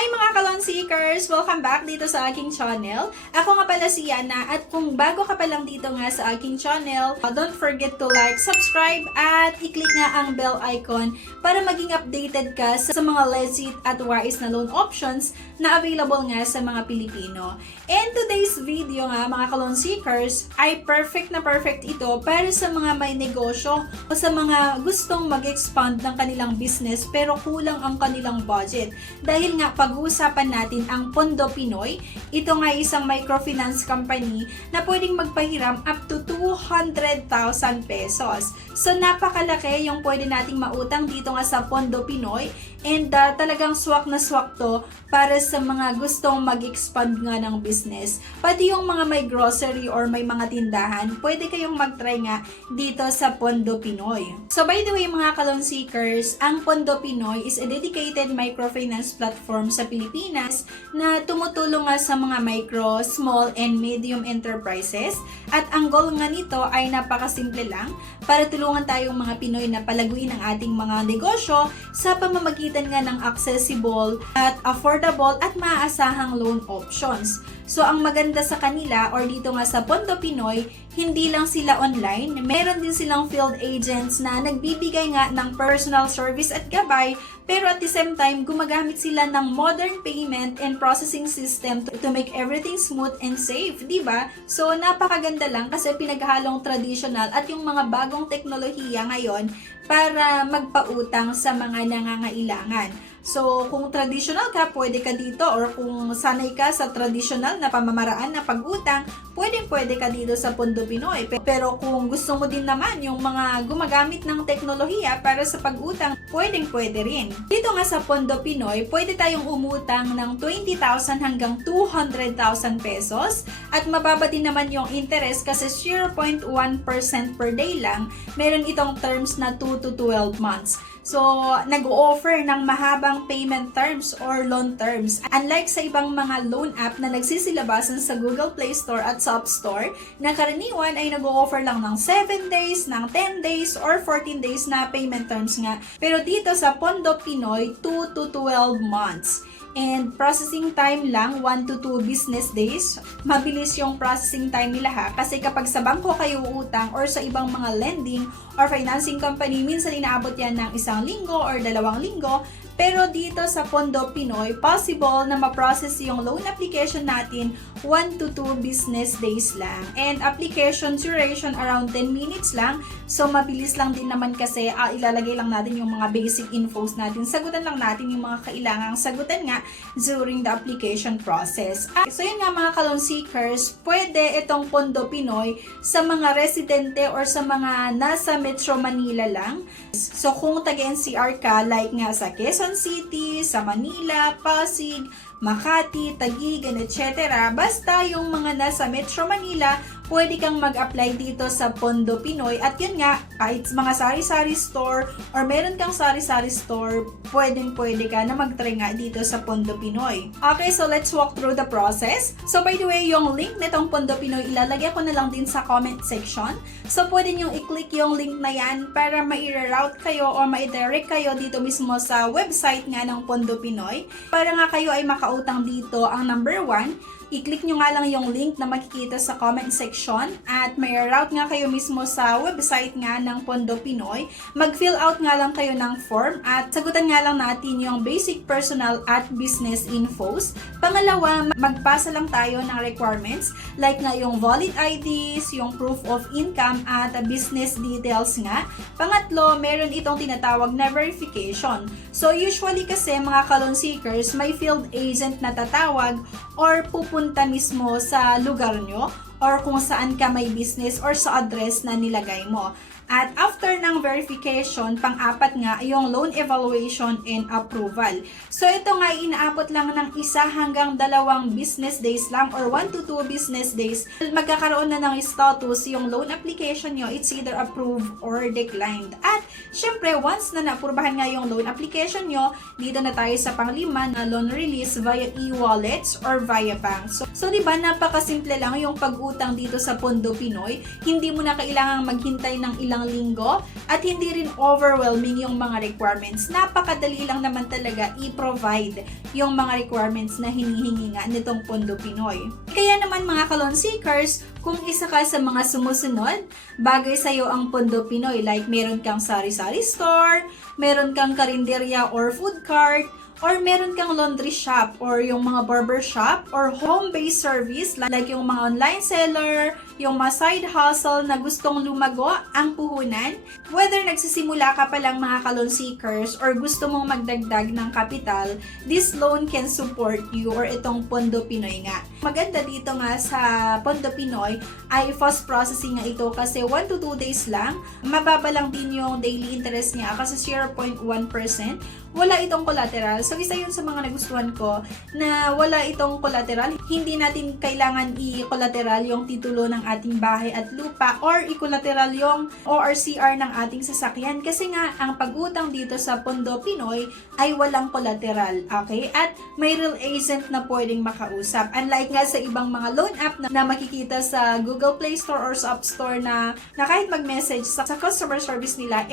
Hi mga Kalon Seekers! Welcome back dito sa aking channel. Ako nga pala si Yana at kung bago ka pa lang dito nga sa aking channel, don't forget to like, subscribe at i-click nga ang bell icon para maging updated ka sa mga legit at wise na loan options na available nga sa mga Pilipino. And today's video nga mga Kalon Seekers ay perfect na perfect ito para sa mga may negosyo o sa mga gustong mag-expand ng kanilang business pero kulang ang kanilang budget. Dahil nga pag-uusapan natin ang Pondo Pinoy. Ito nga isang microfinance company na pwedeng magpahiram up to 200,000 pesos. So napakalaki yung pwede nating mautang dito nga sa Pondo Pinoy and talagang swak na swak to para sa mga gustong mag-expand nga ng business. Pati yung mga may grocery or may mga tindahan, pwede kayong mag-try nga dito sa Pondo Pinoy. So by the way mga Kalon Seekers, ang Pondo Pinoy is a dedicated microfinance platform sa Pilipinas na tumutulong nga sa mga micro, small, and medium enterprises. At ang goal nga nito ay napakasimple lang para tulungan tayong mga Pinoy na palaguin ang ating mga negosyo sa pamamagitan nga ng accessible at affordable at maaasahang loan options. So, ang maganda sa kanila or dito nga sa Pondo Pinoy, hindi lang sila online, meron din silang field agents na nagbibigay nga ng personal service at gabay, pero at the same time, gumagamit sila ng modern payment and processing system to make everything smooth and safe, di ba? So, napakaganda lang kasi pinaghalong traditional at yung mga bagong teknolohiya ngayon para magpautang sa mga nangangailangan. So, kung traditional ka, pwede ka dito or kung sanay ka sa traditional na pamamaraan na pag-utang, pwede ka dito sa Pondo Pinoy. Pero kung gusto mo din naman yung mga gumagamit ng teknolohiya para sa pag-utang, pwede rin. Dito nga sa Pondo Pinoy, pwede tayong umutang ng 20,000 hanggang 200,000 pesos at mababa din naman yung interest kasi 0.1% per day lang. Meron itong terms na 2 to 12 months. So, nag-o-offer ng mahabang payment terms or loan terms. Unlike sa ibang mga loan app na nagsisilabasan sa Google Play Store at sa App Store, na karaniwan ay nag-o-offer lang ng 7 days, ng 10 days, or 14 days na payment terms nga. Pero dito sa Pondo Pinoy, 2 to 12 months. And processing time lang, 1 to 2 business days. Mabilis yung processing time nila ha. Kasi kapag sa bangko kayo utang or sa ibang mga lending or financing company, minsan inaabot yan ng 1 linggo or 2 linggo. Pero dito sa Pondo Pinoy, possible na ma-process yung loan application natin 1 to 2 business days lang. And application duration around 10 minutes lang. So, mabilis lang din naman kasi ilalagay lang natin yung mga basic infos natin. Sagutan lang natin yung mga kailangang sagutan nga during the application process. So, yun nga mga Kalon Seekers, pwede itong Pondo Pinoy sa mga residente or sa mga nasa Metro Manila lang. So, kung taga-NCR ka, like nga sa Quezon City, sa Manila, Pasig, Makati, Taguig, etc. Basta yung mga nasa Metro Manila, pwede kang mag-apply dito sa Pondo Pinoy. At yun nga, kahit mga sari-sari store or meron kang sari-sari store, pwede ka na mag-try nga dito sa Pondo Pinoy. Okay, so let's walk through the process. So by the way, yung link nitong Pondo Pinoy, ilalagay ko na lang din sa comment section. So pwede nyo i-click yung link na yan para ma-reroute kayo or ma-direct kayo dito mismo sa website nga ng Pondo Pinoy. Para nga kayo ay makautang dito ang number 1, i-click nyo nga lang yung link na makikita sa comment section at may route nga kayo mismo sa website nga ng Pondo Pinoy. Mag-fill out nga lang kayo ng form at sagutan nga lang natin yung basic personal at business infos. Pangalawa, magpasa lang tayo ng requirements like nga yung valid IDs, yung proof of income at business details nga. Pangatlo, meron itong tinatawag na verification. So usually kasi mga Kalon Seekers, may field agent na tatawag or pupunta mismo sa lugar nyo or kung saan ka may business or sa address na nilagay mo. At after ng verification, pang-apat nga, yung loan evaluation and approval. So, ito nga, inaabot lang ng 1 hanggang 2 business days lang or 1 to 2 business days. Magkakaroon na ng status yung loan application nyo. It's either approved or declined. At, syempre, once na naaprubahan nga yung loan application nyo, dito na tayo sa pang-5 na loan release via e-wallets or via bank. So diba, napakasimple lang yung pag-utang dito sa Pondo Pinoy. Hindi mo na kailangang maghintay ng ilang ilang linggo at hindi rin overwhelming yung mga requirements. Napakadali lang naman talaga i-provide yung mga requirements na hinihingi nga nitong Pondo Pinoy. Kaya naman mga Kalon Seekers, kung isa ka sa mga sumusunod, bagay sa'yo ang Pondo Pinoy, like meron kang sari-sari store, meron kang karinderya or food cart, or meron kang laundry shop or yung mga barber shop or home-based service like yung mga online seller, yung mga side hustle na gustong lumago ang puhunan, whether nagsisimula ka pa lang mga Kalon Seekers or gusto mong magdagdag ng kapital, this loan can support you or itong Pondo Pinoy nga. Maganda dito nga sa Pondo Pinoy ay fast processing nga ito kasi 1 to 2 days lang. Mababa lang din yung daily interest niya kasi 0.1%. Wala itong collateral. So, isa yun sa mga nagustuhan ko na wala itong collateral. Hindi natin kailangan i-collateral yung titulo ng ating bahay at lupa or i-collateral yung ORCR ng ating sasakyan. Kasi nga, ang pag-utang dito sa Pondo Pinoy ay walang collateral. Okay? At may real agent na pwedeng makausap. Unlike nga sa ibang mga loan app na makikita sa Google Play Store or sa App Store na kahit mag-message sa customer service nila,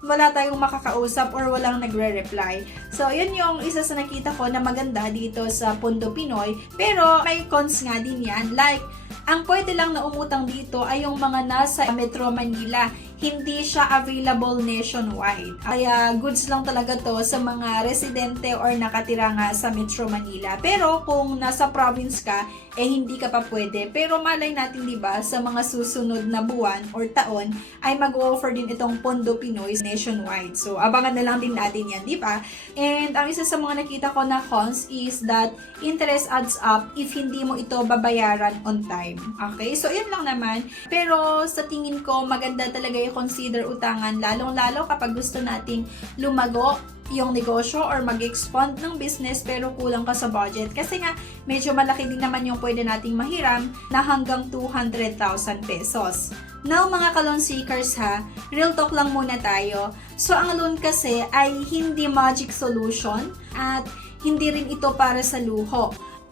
wala tayong makakausap or walang nagre-reply. So, yun yung isa sa nakita ko na maganda dito sa Pondo Pinoy. Pero, may cons nga din yan. Like, ang pwede lang na umutang dito ay yung mga nasa Metro Manila. Hindi siya available nationwide. Kaya, goods lang talaga to sa mga residente or nakatira nga sa Metro Manila. Pero, kung nasa province ka, hindi ka pa pwede. Pero malay natin, di ba, sa mga susunod na buwan or taon, ay mag-offer din itong Pondo Pinoy nationwide. So, abangan na lang din natin yan, di ba? And, ang isa sa mga nakita ko na cons is that interest adds up if hindi mo ito babayaran on time. Okay? So, yun lang naman. Pero, sa tingin ko, maganda talaga i-consider utangan, lalong-lalo kapag gusto nating lumago yung negosyo or mag-expand ng business pero kulang ka sa budget. Kasi nga, medyo malaki din naman yung pwede nating mahiram na hanggang 200,000 pesos. Now, mga Kalon Seekers ha, real talk lang muna tayo. So, ang loan kasi ay hindi magic solution at hindi rin ito para sa luho.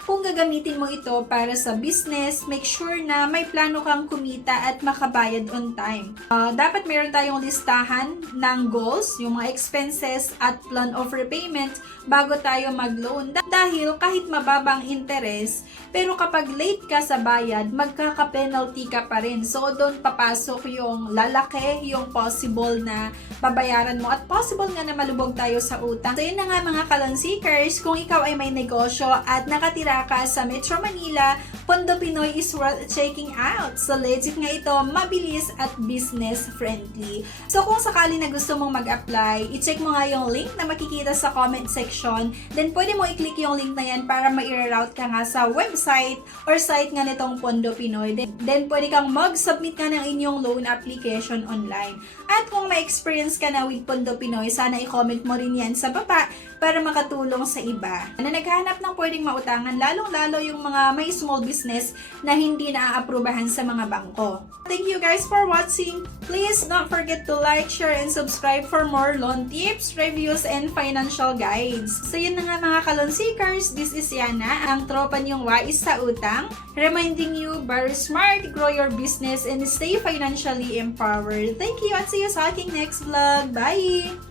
Kung gagamitin mo ito para sa business, make sure na may plano kang kumita at makabayad on time. Dapat meron tayong listahan ng goals, yung mga expenses at plan of repayment bago tayo mag-loan. Dahil kahit mababang interest, pero kapag late ka sa bayad, magkaka-penalty ka pa rin. So, doon papasok yung lalaki, yung possible na babayaran mo at possible nga na malubog tayo sa utang. So, yun na nga mga Kalon Seekers, kung ikaw ay may negosyo at nakatira ka sa Metro Manila, Pondo Pinoy is worth checking out. So, legit nga ito, mabilis at business friendly. So, kung sakali na gusto mong mag-apply, i-check mo nga yung link na makikita sa comment section. Then, pwede mo i-click yung link na yan para ma-route ka nga sa website or site nga nitong Pondo Pinoy. Then, pwede kang mag-submit ka ng inyong loan application online. At kung may experience ka na with Pondo Pinoy, sana i-comment mo rin yan sa baba para makatulong sa iba na naghahanap ng pwedeng mautangan, lalong-lalo yung mga may small business na hindi na-aaprubahan sa mga bangko. Thank you guys for watching. Please don't forget to like, share, and subscribe for more loan tips, reviews, and financial guides. So yun na nga mga Kalon Seekers, this is Yana, ang tropa niyong wais sa utang, reminding you, very smart, grow your business, and stay financially empowered. Thank you at see you sa aking next vlog. Bye!